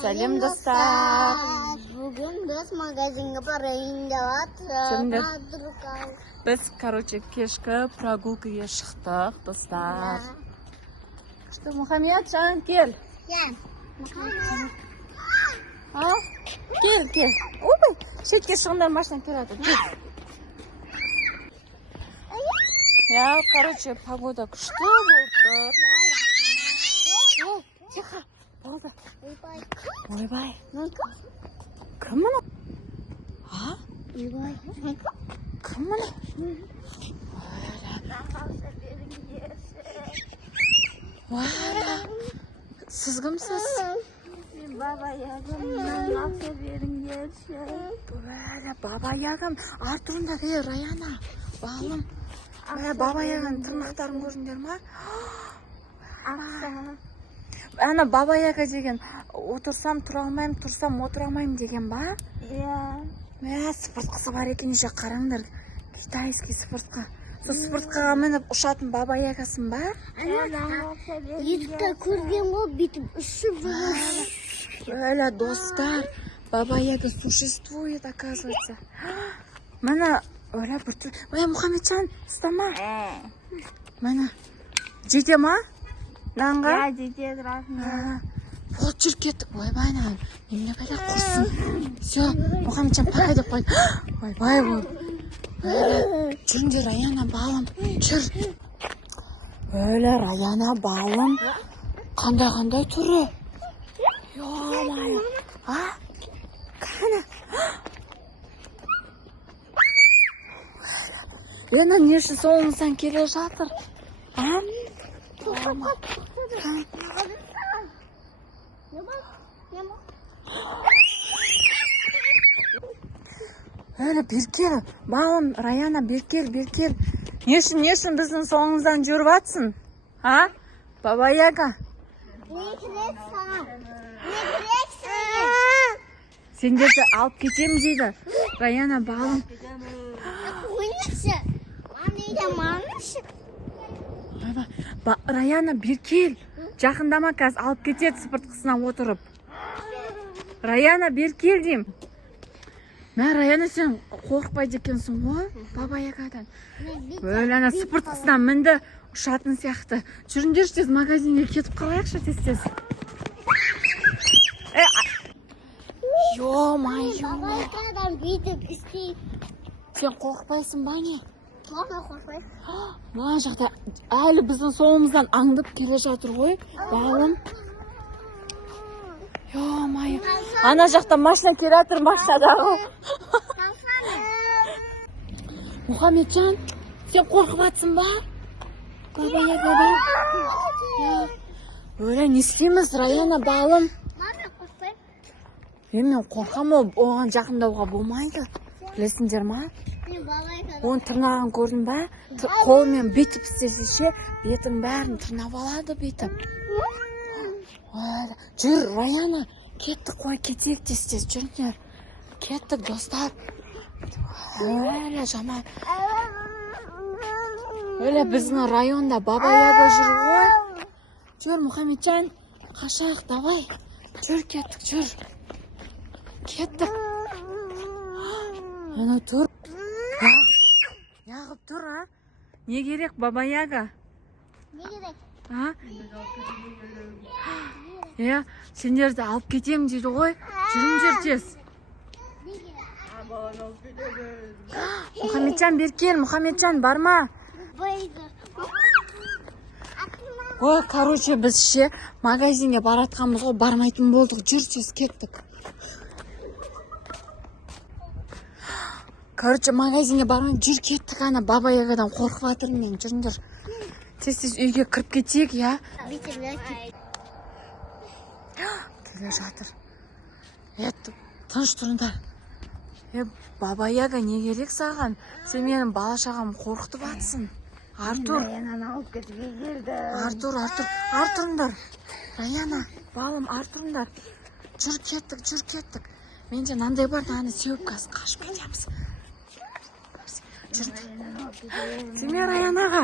Сәлем достар. Бүгін біз магазинге барайын деп Кімдер? жатырмыз. Біз, кешкі прогулкаға шықтық, достар. Что, Мұхаммеджан, кел. Кел. Опай, шетке шығындар машина келеді. Погода күшті болып тұр. Тихо, болды. Ойбай. Кім мұны? Кім мұны? Сіз кімсіз? Баба Ягым, лапша беріңдерші. Баба Ягым, артырында Раяна. Балым. Баба Ягым, тырнақтарын көрдіңдер ма? Ана Баба Яга деген отырсам тұра алмайым, тұрсам отыра алмайым деген ба? Иә. Сыпыртқысы бар екен, же қараңдар. Китайский сыпыртқа. Сол сыпыртқаға мініп ұшатын Баба Ягасың ба? Ютубта көрген ғой, бүйтіп ұшып Öyle dostlar, Baba Yaga существует, оказывается. Mana öyle bir tür. Muhammedcan, istama. Mana jete ma? Nanga? Ya, jete rahmat. Вот жүр кеттік. Ойбай, немене бәле құрсын. Все, Мұхаммеджан пара деп қойды. Ойбай, жүріңдер, Раяна балым, жүр. Öyle Rayana балым. Қандай түрі? Yo-майы. Қана. Лена, не үшін соңыңыздан келе жатыр? Öyle Birkel, bağım Rayana Birkel. Ne үшін біздің соңымыздан жүріп атсың? Baba Yaga. Сендерді алып кетем дейді. Раяна балым. Раяна Біркел. Жақындама қазір алып кетеді сыпыртқысына отырып. Раяна Біркел дейм. Раяна, сен қорықпайды екенсің ғой, Баба Ягадан. Ана сыпыртқысына мінді ұшатын сияқты. Жүріңдер, тез магазинге кетіп қалайықшы тез. Yo-майо. Сен қорықпайсың ба не? Қорықпайсың. Мына жақта әлі біздің соңымыздан аңдып келе жатыр ғой, балым. Yo-майо. Ана жақта машина келе жатыр, машинадағы. Мұхаммеджан, сен қорқып атсың ба? Баба Ягадан. Öyle не істейміз, Раяна балым? Мен қорқам, оған жақындауға болмайды. Білесіңдер ма? Оның тырнағын көрдің ба? Қолымен бүйтіп істесе, бетін бәрін тырнап алады бүйтіп. Жүр, Раяна, кеттік қой, кетейік тез, жүріңдер. Кеттік, достар. Öyle жаман. Öyle біздің районда Баба Яга жүр ғой. Жүр, Мұхаммеджан, қашайық, давай. Жүр, кеттік, жүр. Кеттік. Ана тұр. Яғып тұр, Не керек, Баба Яга? Не керек? Сендерді алып кетем дейді ғой. Жүріңдер тез. Мұхаммеджан, Біркел, Мұхаммеджан, барма. Біз магазинге баратқанбыз ғой, бармайтын болдық. Жүр, тез кеттік. Магазинге бармай, жүр кеттік, ана Баба Ягадан қорқып атырмын мен, жүріңдер. Тез үйге кіріп кетейік, Келе жатыр. Тыныш тұрыңдар. Баба Яга, не керек саған? Сен менің бала-шағам қорқытып атсың. Артур. Артурыңдар. Раяна, балым, Артурыңдар. Жүр кеттік. Менде нандай бар, аны сеуіп қашып кетеміз. Жүрді. Тиме Раянаға.